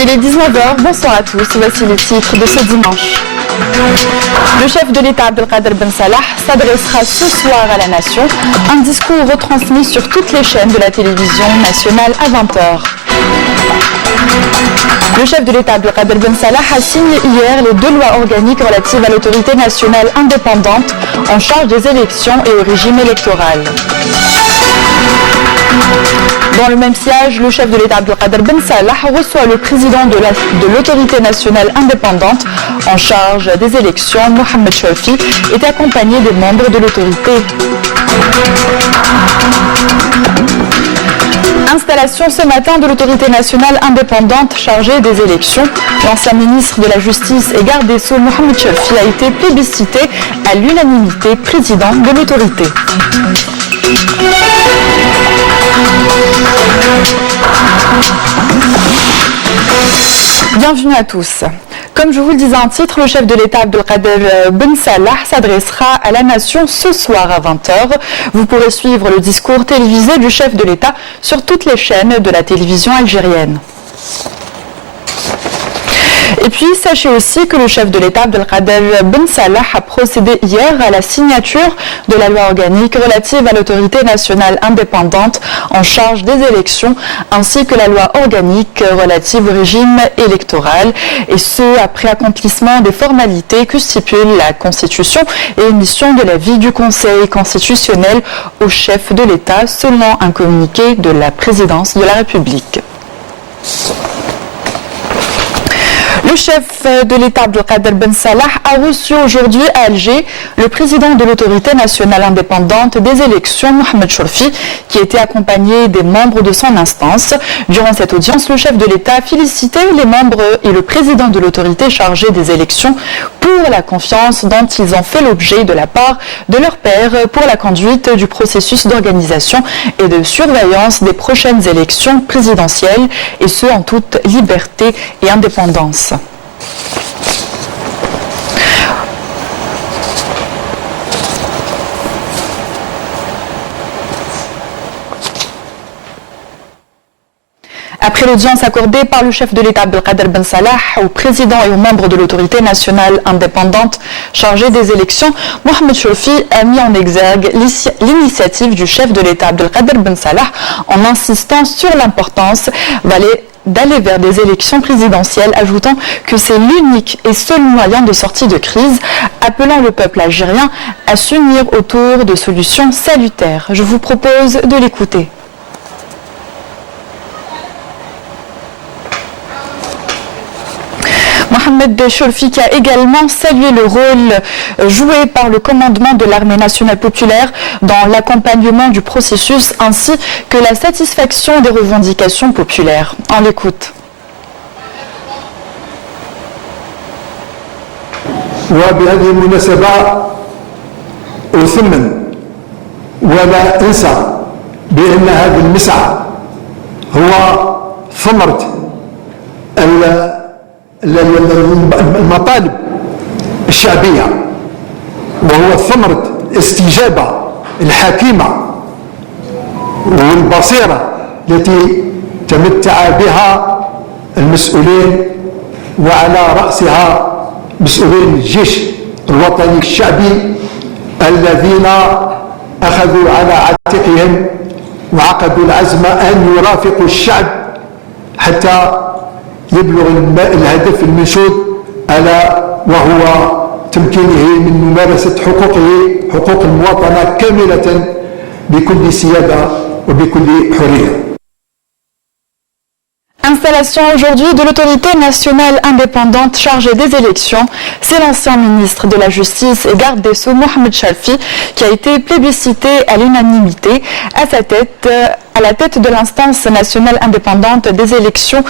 Il est 19h, bonsoir à tous, voici les titres de ce dimanche. Le chef de l'État Abdelkader Ben Salah s'adressera ce soir à la nation, un discours retransmis sur toutes les chaînes de la télévision nationale à 20h. Le chef de l'État Abdelkader Ben Salah a signé hier les 2 lois organiques relatives à l'autorité nationale indépendante en charge des élections et au régime électoral. Dans le même siège, le chef de l'État Abdelkader Ben Salah reçoit le président de l'autorité nationale indépendante en charge des élections, Mohamed Chouafi, est accompagné des membres de l'autorité. Installation ce matin de l'autorité nationale indépendante chargée des élections. L'ancien ministre de la Justice et garde des Sceaux, Mohamed Chouafi, a été plébiscité à l'unanimité président de l'autorité. Bienvenue à tous. Comme je vous le disais en titre, le chef de l'État Abdelkader Ben Salah s'adressera à la nation ce soir à 20h. Vous pourrez suivre le discours télévisé du chef de l'État sur toutes les chaînes de la télévision algérienne. Et puis, sachez aussi que le chef de l'État Abdelkader Ben Salah a procédé hier à la signature de la loi organique relative à l'autorité nationale indépendante en charge des élections, ainsi que la loi organique relative au régime électoral, et ce, après accomplissement des formalités que stipule la Constitution et émission de l'avis du Conseil constitutionnel au chef de l'État, selon un communiqué de la présidence de la République. Le chef de l'État Abdelkader Ben Salah a reçu aujourd'hui à Alger le président de l'autorité nationale indépendante des élections, Mohamed Chouafi, qui était accompagné des membres de son instance. Durant cette audience, le chef de l'État a félicité les membres et le président de l'autorité chargée des élections pour la confiance dont ils ont fait l'objet de la part de leur père pour la conduite du processus d'organisation et de surveillance des prochaines élections présidentielles, et ce en toute liberté et indépendance. Après l'audience accordée par le chef de l'État Abdelkader Ben Salah au président et aux membres de l'autorité nationale indépendante chargée des élections, Mohamed Chouafi a mis en exergue l'initiative du chef de l'État Abdelkader Ben Salah en insistant sur l'importance d'aller vers des élections présidentielles, ajoutant que c'est l'unique et seul moyen de sortie de crise, appelant le peuple algérien à s'unir autour de solutions salutaires. Je vous propose de l'écouter. Mohamed Chouafi qui a également salué le rôle joué par le commandement de l'armée nationale populaire dans l'accompagnement du processus ainsi que la satisfaction des revendications populaires. On l'écoute. وبهذه المناسبة أثمن ولا أنسى بأن هذا المسعى هو ثمرة المطالب الشعبية، وهو ثمرة الاستجابة الحكيمة والبصيرة التي تمتع بها المسؤولين، وعلى رأسها مسؤولين الجيش الوطني الشعبي الذين أخذوا على عاتقهم وعقدوا العزم أن يرافقوا الشعب حتى يبلغ الهدف المنشود، ألا وهو تمكينه من ممارسة حقوق المواطنة كاملة بكل سيادة وبكل حرية. Installation aujourd'hui de l'autorité nationale indépendante chargée des élections. C'est l'ancien ministre de la Justice et garde des Sceaux, Mohamed Chouafi, qui a été plébiscité à l'unanimité à la tête de l'instance nationale indépendante des élections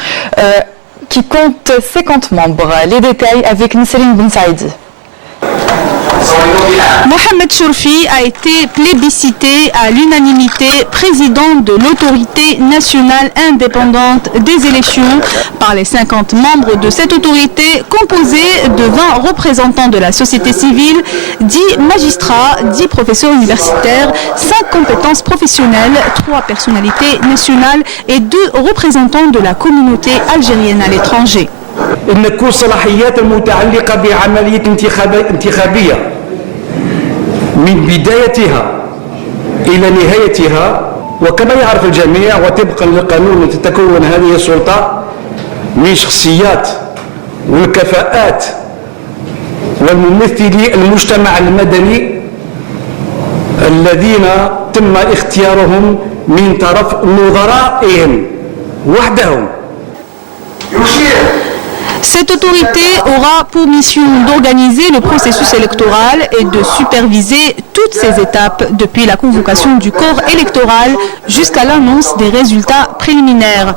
qui compte 50 membres. Les détails avec Nisseline Ben Saïdi. Mohamed Chorfi a été plébiscité à l'unanimité président de l'autorité nationale indépendante des élections par les 50 membres de cette autorité composée de 20 représentants de la société civile, 10 magistrats, 10 professeurs universitaires, 5 compétences professionnelles, 3 personnalités nationales et 2 représentants de la communauté algérienne à l'étranger. إن كل الصلاحيات المتعلقة بعملية انتخابية من بدايتها إلى نهايتها، وكما يعرف الجميع وطبقا للقانون تتكون هذه السلطة من شخصيات والكفاءات والممثلي المجتمع المدني الذين تم اختيارهم من طرف نظرائهم وحدهم. Cette autorité aura pour mission d'organiser le processus électoral et de superviser toutes ces étapes depuis la convocation du corps électoral jusqu'à l'annonce des résultats préliminaires.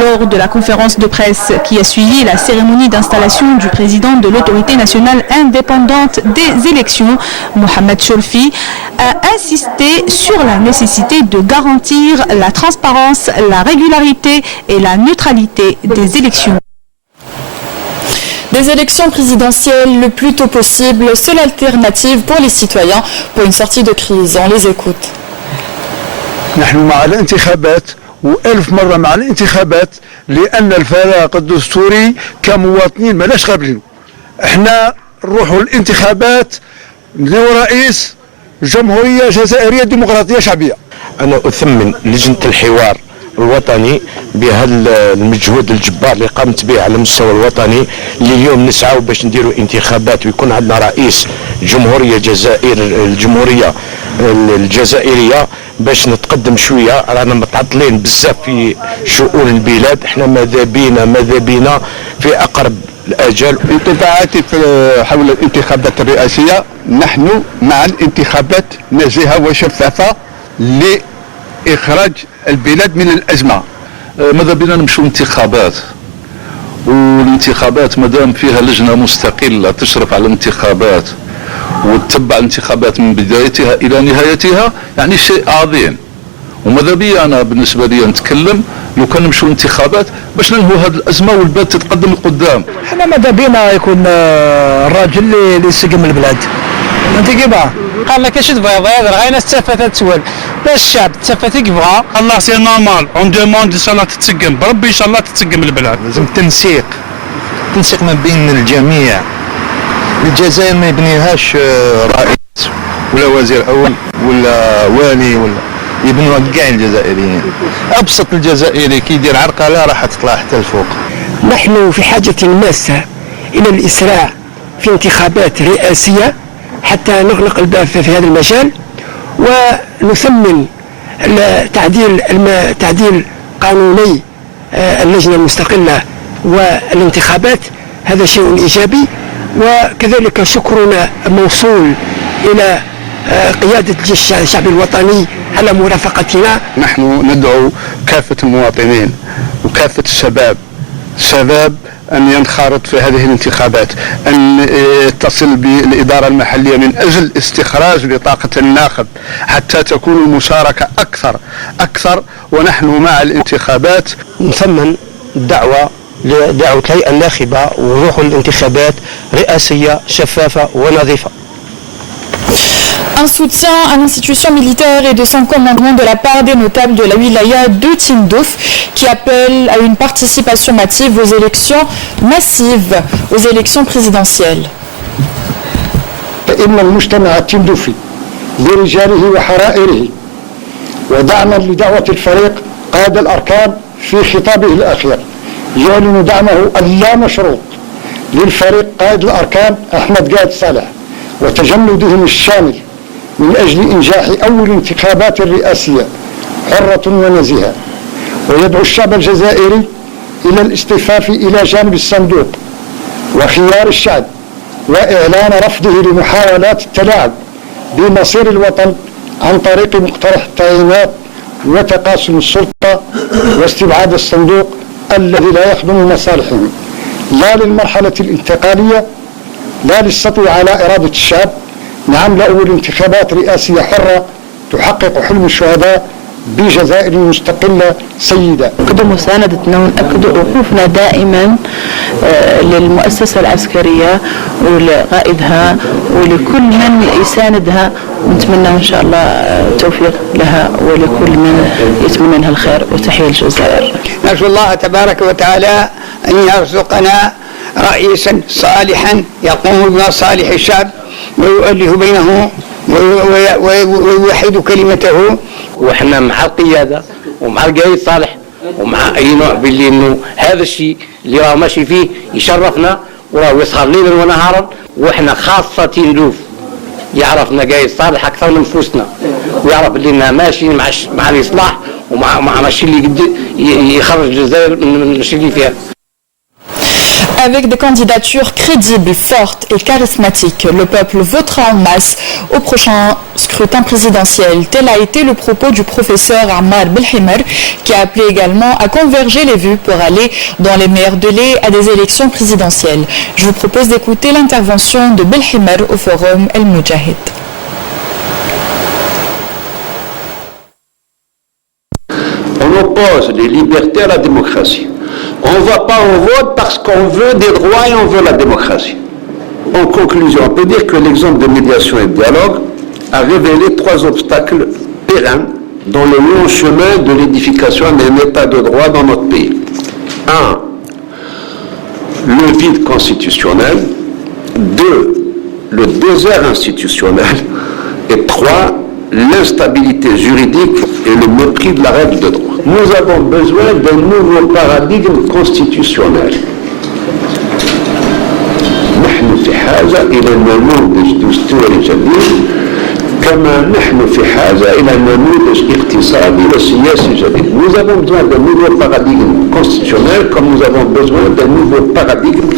Lors de la conférence de presse qui a suivi la cérémonie d'installation du président de l'autorité nationale indépendante des élections, Mohamed Chorfi, a insisté sur la nécessité de garantir la transparence, la régularité et la neutralité des élections. Des élections présidentielles le plus tôt possible, seule alternative pour les citoyens pour une sortie de crise. On les écoute. نحن مع الانتخابات و1000 مرة مع الانتخابات لأن الفراغ الدستوري كمواطنين مالاش قابلينه. احنا نروحوا الانتخابات لرئيس جمهورية جزائرية ديمقراطية شعبية. أنا أثمن لجنة الحوار الوطني بهذا المجهود الجبار اللي قامت به على المستوى الوطني، اللي اليوم نسعوا باش نديروا انتخابات ويكون عندنا رئيس الجمهورية الجزائرية باش نتقدم شويه. رانا متعطلين بزاف في شؤون البلاد، احنا ماذا بينا في اقرب الاجال. انطباعاتي حول الانتخابات الرئاسيه، نحن مع الانتخابات نزيهه وشفافه لإخراج البلاد من الأزمة. ماذا بينا نمشوا انتخابات، والانتخابات مادام فيها لجنة مستقلة تشرف على الانتخابات وتتبع الانتخابات من بدايتها إلى نهايتها، يعني شيء عظيم. وماذا بي أنا بالنسبة لي نتكلم لو كان نمشوا انتخابات باش ننهوا هذه الأزمة والبلاد تتقدم لقدام. احنا ماذا بينا يكون الراجل اللي يسقم البلاد. انت كيفاه؟ قال لك اش تبغي يهضر غير ناس تفاتات تسول باش الشعب تفات كيبغى. الله سي نورمال اون دوموند ان شاء الله تتسقم بربي، ان شاء الله تتسقم البلاد. لازم تنسيق ما بين الجميع. الجزائر ما يبنيهاش رئيس ولا وزير اول ولا والي، ولا يبنوها كاع الجزائريين. ابسط الجزائري كي يدير عرقله راح تطلع حتى الفوق. نحن في حاجه ماسه الى الاسراع في انتخابات رئاسيه حتى نغلق الباب في هذا المجال، ونثمن تعديل قانوني اللجنة المستقلة والانتخابات. هذا شيء إيجابي، وكذلك شكرنا موصول إلى قيادة الجيش الشعبي الوطني على مرافقتنا. نحن ندعو كافة المواطنين وكافة الشباب أن ينخرط في هذه الانتخابات، أن تصل بالإدارة المحلية من أجل استخراج بطاقة الناخب حتى تكون المشاركة أكثر. ونحن مع الانتخابات. نثمن دعوة الهيئة الناخبة وروحوا الانتخابات رئاسية شفافة ونظيفة. Un soutien à l'institution militaire et de son commandement de la part des notables de la wilaya de Tindouf qui appellent à une participation massive aux élections présidentielles. فإن المجتمع التندوفي برجاله وحرائره ودعما لدعوة الفريق قائد الأركان في خطابه الأخير يعلن دعمه اللامشروط للفريق قائد الأركان أحمد قائد صالح وتجندهم الشامل من أجل إنجاح أول انتخابات رئاسية حرة ونزيهة، ويدعو الشعب الجزائري إلى الاصطفاف إلى جانب الصندوق وخيار الشعب وإعلان رفضه لمحاولات التلاعب بمصير الوطن عن طريق مقترح التعيينات وتقاسم السلطة واستبعاد الصندوق الذي لا يخدم مصالحهم لا للمرحلة الانتقالية لا للسطو على إرادة الشعب نعم لأول انتخابات رئاسية حرة تحقق حلم الشهداء بجزائر مستقلة سيدة. نأكد مساندتنا ونأكد وقوفنا دائما للمؤسسة العسكرية ولقائدها ولكل من يساندها، ونتمنى إن شاء الله التوفيق لها ولكل من يتمنى لها الخير. وتحية الجزائر. نرجو الله تبارك وتعالى أن يرزقنا رئيسا صالحا يقوم بمصالح الشعب ويؤلف بينه ويوحد كلمته. واحنا مع القياده ومع القايد صالح ومع اي نوع باللي انه هذا الشيء اللي راه ماشي فيه يشرفنا وراه يسهر ليلا ونهارا، واحنا خاصه ندوف يعرفنا قايد صالح اكثر من نفوسنا ويعرف اللي ماشي مع الاصلاح ومع ماشي اللي يخرج الجزائر من الشيء اللي فيها. Avec des candidatures crédibles, fortes et charismatiques, le peuple votera en masse au prochain scrutin présidentiel. Tel a été le propos du professeur Ammar Belhimer, qui a appelé également à converger les vues pour aller dans les meilleurs délais à des élections présidentielles. Je vous propose d'écouter l'intervention de Belhimer au forum El Moudjahid. On oppose les libertés à la démocratie. On ne va pas au vote parce qu'on veut des droits et on veut la démocratie. En conclusion, on peut dire que l'exemple de médiation et de dialogue a révélé 3 obstacles pérennes dans le long chemin de l'édification d'un état de droit dans notre pays. 1. Le vide constitutionnel. 2. Le désert institutionnel. Et 3. L'instabilité juridique et le mépris de la règle de droit. Nous avons besoin d'un nouveau paradigme constitutionnel. نحن في حاجة إلى نموذج دستوري جديد كما نحن في حاجة إلى نموذج اقتصادي وسياسي جديد. Nous avons besoin d'un nouveau paradigme constitutionnel comme nous avons besoin d'un nouveau paradigme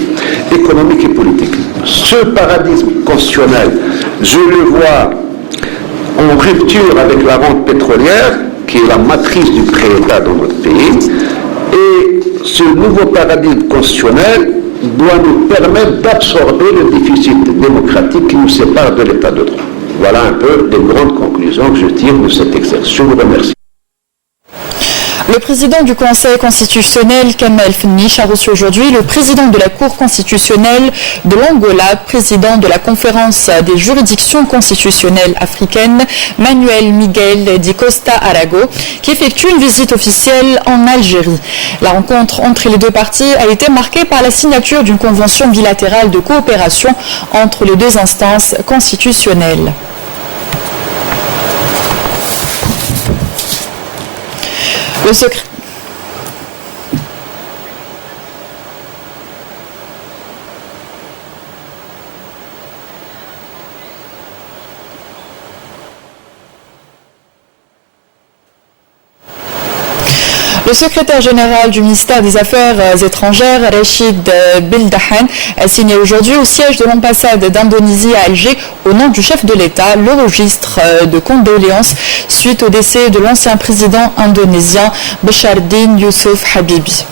économique et politique. Ce paradigme constitutionnel, je le vois en rupture avec la rente pétrolière, qui est la matrice du pré-État dans notre pays, et ce nouveau paradigme constitutionnel doit nous permettre d'absorber le déficit démocratique qui nous sépare de l'État de droit. Voilà un peu les grandes conclusions que je tire de cet exercice. Je vous remercie. Le président du Conseil constitutionnel, Kamel Fenich, a reçu aujourd'hui le président de la Cour constitutionnelle de l'Angola, président de la Conférence des juridictions constitutionnelles africaines, Manuel Miguel Di Costa Arago, qui effectue une visite officielle en Algérie. La rencontre entre les deux parties a été marquée par la signature d'une convention bilatérale de coopération entre les deux instances constitutionnelles. Le secret... Le secrétaire général du ministère des Affaires étrangères, Rachid Bildahan, a signé aujourd'hui au siège de l'ambassade d'Indonésie à Alger, au nom du chef de l'État, le registre de condoléances suite au décès de l'ancien président indonésien Bashardin Yusuf Habibie.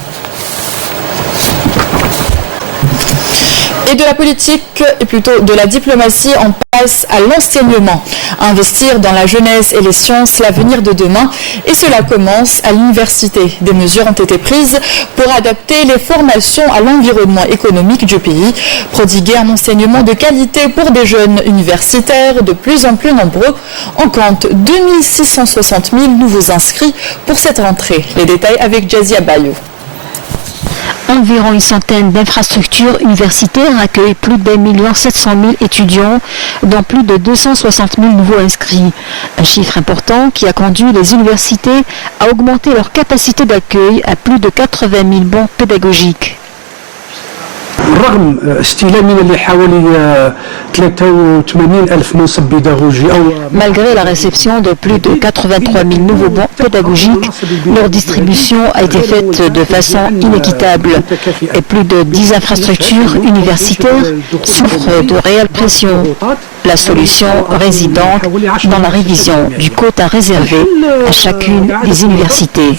Et de la politique, et plutôt de la diplomatie, on passe à l'enseignement. Investir dans la jeunesse et les sciences, l'avenir de demain. Et cela commence à l'université. Des mesures ont été prises pour adapter les formations à l'environnement économique du pays, prodiguer un enseignement de qualité pour des jeunes universitaires de plus en plus nombreux. On compte 2660 000 nouveaux inscrits pour cette rentrée. Les détails avec Jazia Bayou. Environ une centaine d'infrastructures universitaires accueillent plus d'1,7 million étudiants, dont plus de 260 000 nouveaux inscrits. Un chiffre important qui a conduit les universités à augmenter leur capacité d'accueil à plus de 80 000 bancs pédagogiques. رغم استلامنا لحوالي 83,000 منصب بيداغوجي أو Malgré la réception de plus de 83 000 nouveaux bancs pédagogiques, leur distribution a été faite de façon inéquitable et plus de 10 infrastructures universitaires souffrent de réelles pressions. La solution réside donc dans la révision du quota réservé à chacune des universités.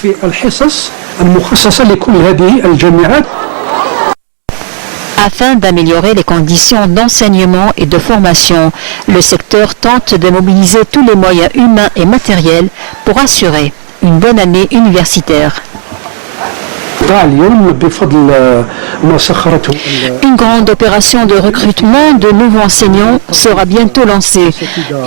Afin d'améliorer les conditions d'enseignement et de formation, le secteur tente de mobiliser tous les moyens humains et matériels pour assurer une bonne année universitaire. Une grande opération de recrutement de nouveaux enseignants sera bientôt lancée.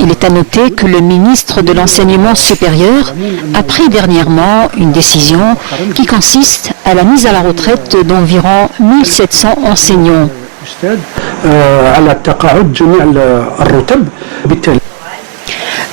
Il est à noter que le ministre de l'Enseignement supérieur a pris dernièrement une décision qui consiste à la mise à la retraite d'environ 1700 enseignants.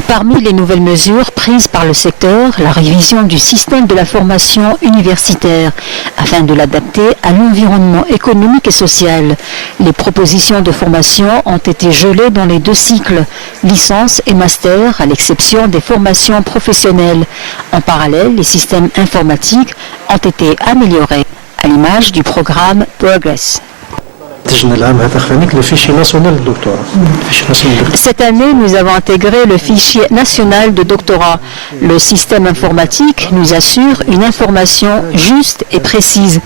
Parmi les nouvelles mesures prises par le secteur, la révision du système de la formation universitaire afin de l'adapter à l'environnement économique et social. Les propositions de formation ont été gelées dans les 2 cycles, licence et master, à l'exception des formations professionnelles. En parallèle, les systèmes informatiques ont été améliorés, à l'image du programme Progress. Cette année, nous avons intégré le fichier national de doctorat. Le système informatique nous assure une information juste et précise.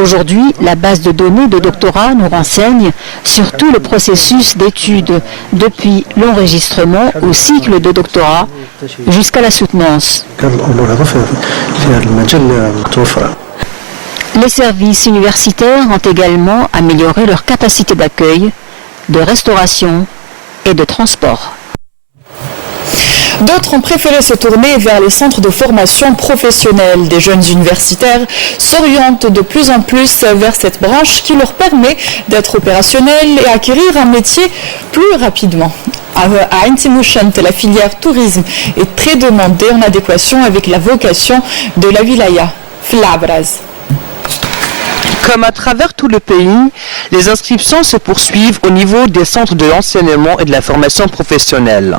Aujourd'hui, la base de données de doctorat nous renseigne sur tout le processus d'études, depuis l'enregistrement au cycle de doctorat jusqu'à la soutenance. Les services universitaires ont également amélioré leur capacité d'accueil, de restauration et de transport. D'autres ont préféré se tourner vers les centres de formation professionnelle. Des jeunes universitaires s'orientent de plus en plus vers cette branche qui leur permet d'être opérationnels et acquérir un métier plus rapidement. À Ain Timushant, la filière tourisme est très demandée en adéquation avec la vocation de la wilaya, Flabraz. Comme à travers tout le pays, les inscriptions se poursuivent au niveau des centres de l'enseignement et de la formation professionnelle.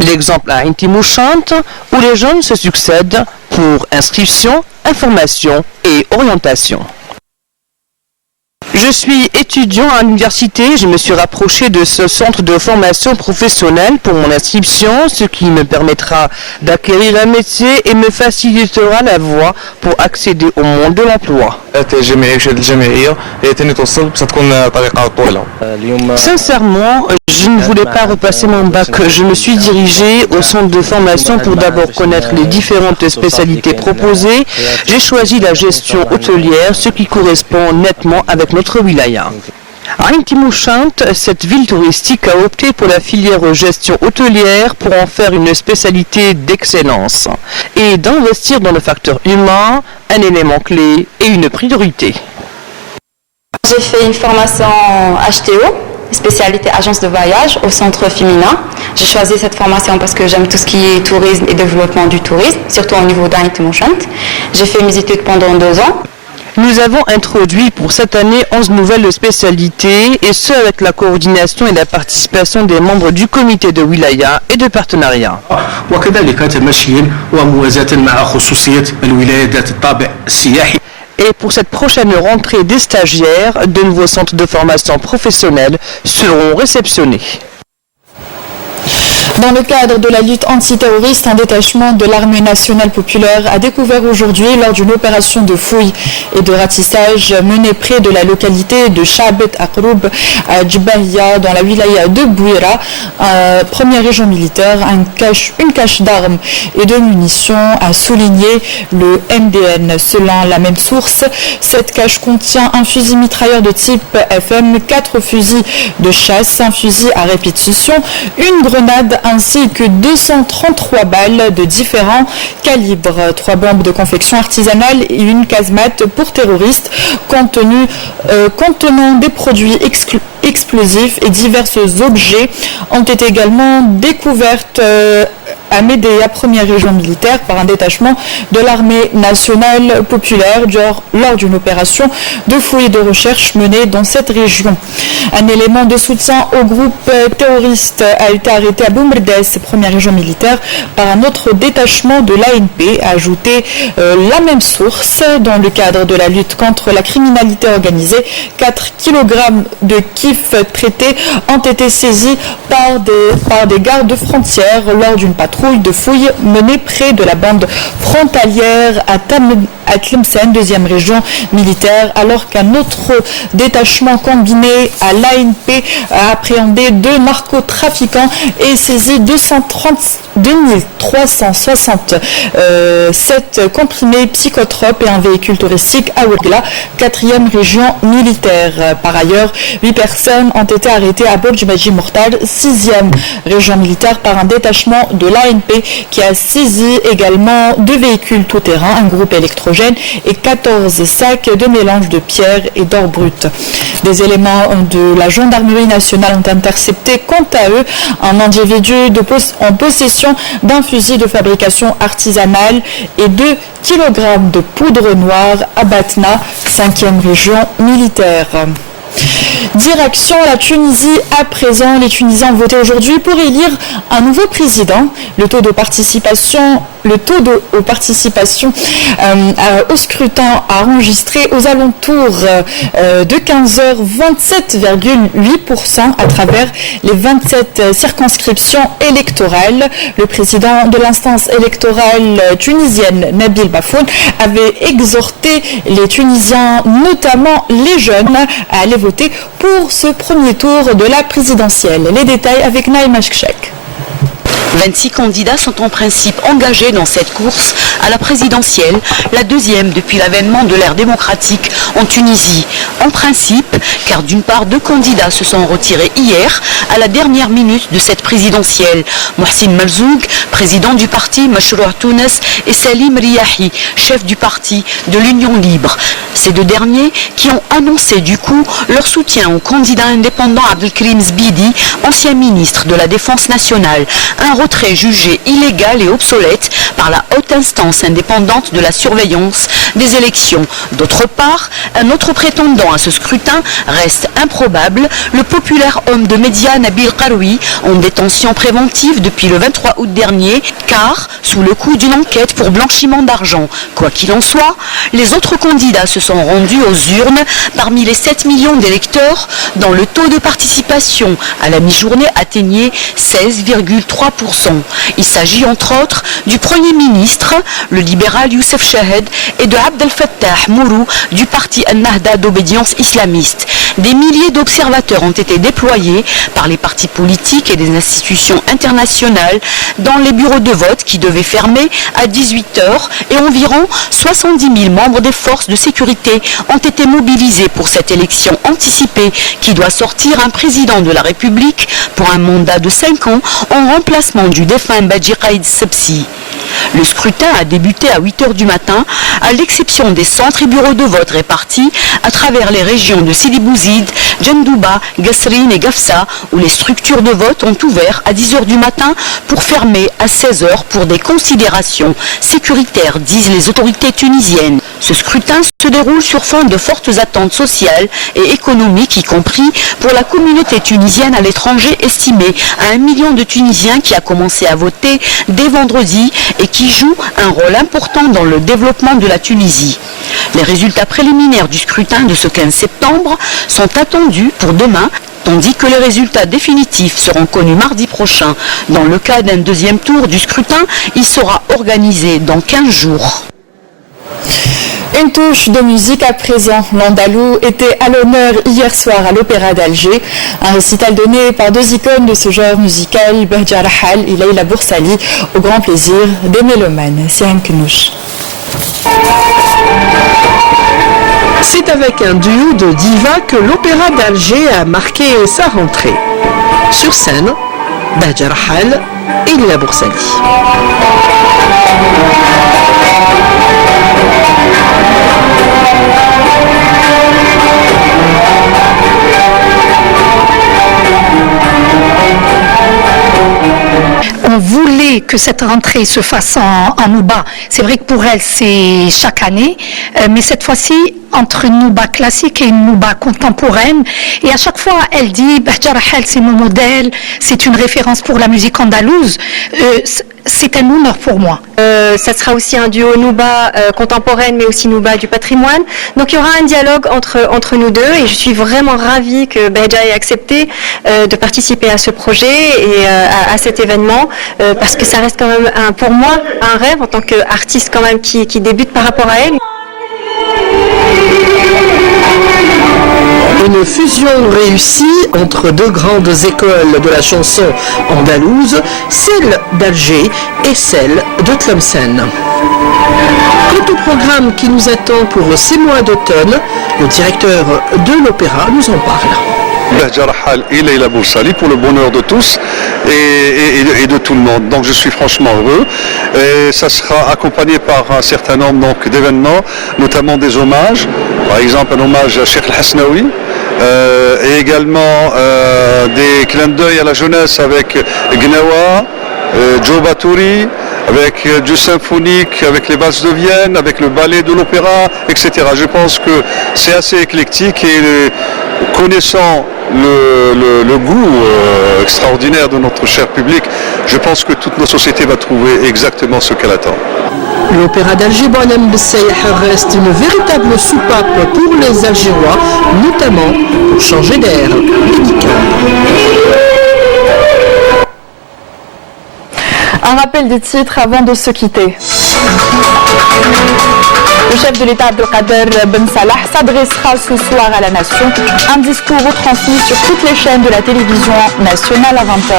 L'exemple à Ain Timushant, où les jeunes se succèdent pour inscription, information et orientation. Je suis étudiant à l'université, je me suis rapproché de ce centre de formation professionnelle pour mon inscription, ce qui me permettra d'acquérir un métier et me facilitera la voie pour accéder au monde de l'emploi. Sincèrement, je ne voulais pas repasser mon bac. Je me suis dirigé au centre de formation pour d'abord connaître les différentes spécialités proposées. J'ai choisi la gestion hôtelière, ce qui correspond nettement avec notre wilaya. À Ain Timushant, cette ville touristique a opté pour la filière gestion hôtelière pour en faire une spécialité d'excellence et d'investir dans le facteur humain, un élément clé et une priorité. J'ai fait une formation HTO, spécialité agence de voyage au centre féminin. J'ai choisi cette formation parce que j'aime tout ce qui est tourisme et développement du tourisme, surtout au niveau d'Ain Timushant. J'ai fait mes études pendant 2 ans. Nous avons introduit pour cette année 11 nouvelles spécialités, et ce avec la coordination et la participation des membres du comité de wilaya et de partenariat. Et pour cette prochaine rentrée des stagiaires, de nouveaux centres de formation professionnelle seront réceptionnés. Dans le cadre de la lutte antiterroriste, un détachement de l'armée nationale populaire a découvert aujourd'hui, lors d'une opération de fouille et de ratissage menée près de la localité de Chabet Akroub à Djibahia, dans la wilaya de Bouira, première région militaire, une cache d'armes et de munitions, a souligné le MDN. Selon la même source, cette cache contient un fusil mitrailleur de type FM, 4 fusils de chasse, un fusil à répétition, une grenade ainsi que 233 balles de différents calibres, 3 bombes de confection artisanale et une casemate pour terroristes contenant des produits explosifs et divers objets ont été également découvertes à Médéa, première région militaire, par un détachement de l'armée nationale populaire lors d'une opération de fouille et de recherche menée dans cette région. Un élément de soutien au groupe terroriste a été arrêté à Boumerdès, première région militaire, par un autre détachement de l'ANP, a ajouté la même source. Dans le cadre de la lutte contre la criminalité organisée, 4 kg de kif traités ont été saisis par des gardes frontières lors d'une patrouille patrouille de fouilles menée près de la bande frontalière à Tlemcen, deuxième région militaire, alors qu'un autre détachement combiné à l'ANP a appréhendé 2 narcotrafiquants et saisi 2367 comprimés psychotropes et un véhicule touristique à Ouagla, 4e région militaire. Par ailleurs, 8 personnes ont été arrêtées à Bourj-Maji Mourtal, 6e région militaire, par un détachement de l'ANP qui a saisi également 2 véhicules tout-terrain, un groupe électrogène et 14 sacs de mélange de pierres et d'or brut. Des éléments de la gendarmerie nationale ont intercepté quant à eux un individu en possession d'un fusil de fabrication artisanale et 2 kg de poudre noire à Batna, 5e région militaire. Direction la Tunisie à présent. Les Tunisiens ont voté aujourd'hui pour élire un nouveau président. Le taux de participation au scrutin a enregistré aux alentours de 15h 27,8% à travers les 27 circonscriptions électorales. Le président de l'instance électorale tunisienne, Nabil Bafoun, avait exhorté les Tunisiens, notamment les jeunes, à aller voter pour ce premier tour de la présidentielle. Les détails avec Naïma Chkchek. 26 candidats sont en principe engagés dans cette course à la présidentielle, la deuxième depuis l'avènement de l'ère démocratique en Tunisie. En principe, car d'une part, 2 candidats se sont retirés hier à la dernière minute de cette présidentielle. Mohsin Malzoug, président du parti Mashroua Tounes, et Salim Riahi, chef du parti de l'Union Libre. Ces 2 derniers qui ont annoncé du coup leur soutien au candidat indépendant Abdelkrim Zbidi, ancien ministre de la Défense nationale. Un retrait jugé illégal et obsolète par la haute instance indépendante de la surveillance des élections. D'autre part, un autre prétendant à ce scrutin reste improbable, le populaire homme de médias Nabil Karoui, en détention préventive depuis le 23 août dernier, car sous le coup d'une enquête pour blanchiment d'argent. Quoi qu'il en soit, les autres candidats se sont rendus aux urnes parmi les 7 millions d'électeurs dont le taux de participation à la mi-journée atteignait 16,3%. Il s'agit entre autres du Premier ministre, le libéral Youssef Chahed, et de Abdel Fattah Mourou du parti Al-Nahda d'obédience islamiste. Des milliers d'observateurs ont été déployés par les partis politiques et des institutions internationales dans les bureaux de vote qui devaient fermer à 18h et environ 70 000 membres des forces de sécurité ont été mobilisés pour cette élection anticipée qui doit sortir un président de la République pour un mandat de 5 ans en remplacement du défunt Badji Qaïd Sebsi. Le scrutin a débuté à 8h du matin, à l'exception des centres et bureaux de vote répartis à travers les régions de Sidi Bouzid, Djendouba, Gasserine et Gafsa, où les structures de vote ont ouvert à 10h du matin pour fermer à 16h pour des considérations sécuritaires, disent les autorités tunisiennes. Ce scrutin se déroule sur fond de fortes attentes sociales et économiques, y compris pour la communauté tunisienne à l'étranger, estimée à 1 million de Tunisiens qui a commencé à voter dès vendredi et qui joue un rôle important dans le développement de la Tunisie. Les résultats préliminaires du scrutin de ce 15 septembre sont attendus pour demain, tandis que les résultats définitifs seront connus mardi prochain. Dans le cas d'un deuxième tour du scrutin, il sera organisé dans 15 jours. Une touche de musique à présent. L'Andalou était à l'honneur hier soir à l'Opéra d'Alger. Un récital donné par 2 icônes de ce genre musical, Bahja Rahal et Leïla Boursali, au grand plaisir des mélomanes. Sihan Knouch. C'est avec un duo de divas que l'Opéra d'Alger a marqué sa rentrée. Sur scène, Bahja Rahal et Leïla Boursali. On voulait que cette rentrée se fasse en Nouba. C'est vrai que pour elle, c'est chaque année, mais cette fois-ci, entre une Nouba classique et une Nouba contemporaine. Et à chaque fois, elle dit, Bahja Rahal, c'est mon modèle, c'est une référence pour la musique andalouse. c'est un honneur pour moi. Ça sera aussi un duo Nouba contemporaine, mais aussi Nouba du patrimoine. Donc il y aura un dialogue entre nous deux et je suis vraiment ravie que Bahja ait accepté de participer à ce projet et à cet événement parce que ça reste quand même pour moi un rêve en tant qu'artiste quand même qui débute par rapport à elle. Une fusion réussie entre deux grandes écoles de la chanson andalouse, celle d'Alger et celle de Tlemcen. Quant au programme qui nous attend pour ces mois d'automne, le directeur de l'opéra nous en parle. Bahja Rahal et Leila Boursali pour le bonheur de tous et de tout le monde. Donc je suis franchement heureux. Et ça sera accompagné par un certain nombre d'événements, notamment des hommages. Par exemple un hommage à Cheikh El-Hasnaoui. Et également des clins d'œil à la jeunesse avec Gnawa, Joe Batouri, avec du symphonique, avec les valses de Vienne, avec le ballet de l'opéra, etc. Je pense que c'est assez éclectique et connaissant le goût extraordinaire de notre cher public, je pense que toute notre société va trouver exactement ce qu'elle attend. L'opéra d'Alger Boualem Bessaïh reste une véritable soupape pour les Algérois, notamment pour changer d'air médical. Un rappel des titres avant de se quitter. Le chef de l'État Abdelkader Ben Salah s'adressera ce soir à la nation. Un discours retransmis sur toutes les chaînes de la télévision nationale à 20h.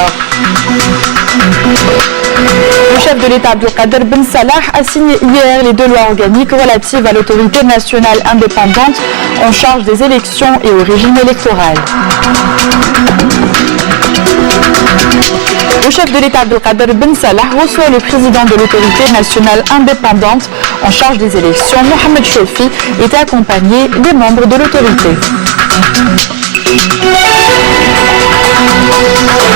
Le chef de l'État Abdelkader Ben Salah a signé hier les 2 lois organiques relatives à l'autorité nationale indépendante en charge des élections et au régime électoral. Le chef de l'État Abdelkader Ben Salah reçoit le président de l'autorité nationale indépendante en charge des élections, Mohamed Choufi, était accompagné des membres de l'autorité.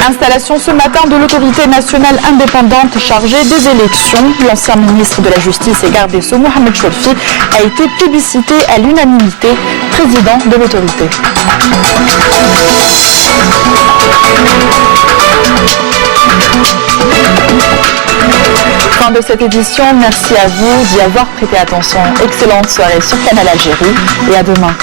Installation ce matin de l'autorité nationale indépendante chargée des élections. L'ancien ministre de la Justice et garde des Sceaux, Mohamed Choufi, a été plébiscité à l'unanimité, président de l'autorité. Fin de cette édition, merci à vous d'y avoir prêté attention. Excellente soirée sur Canal Algérie et à demain.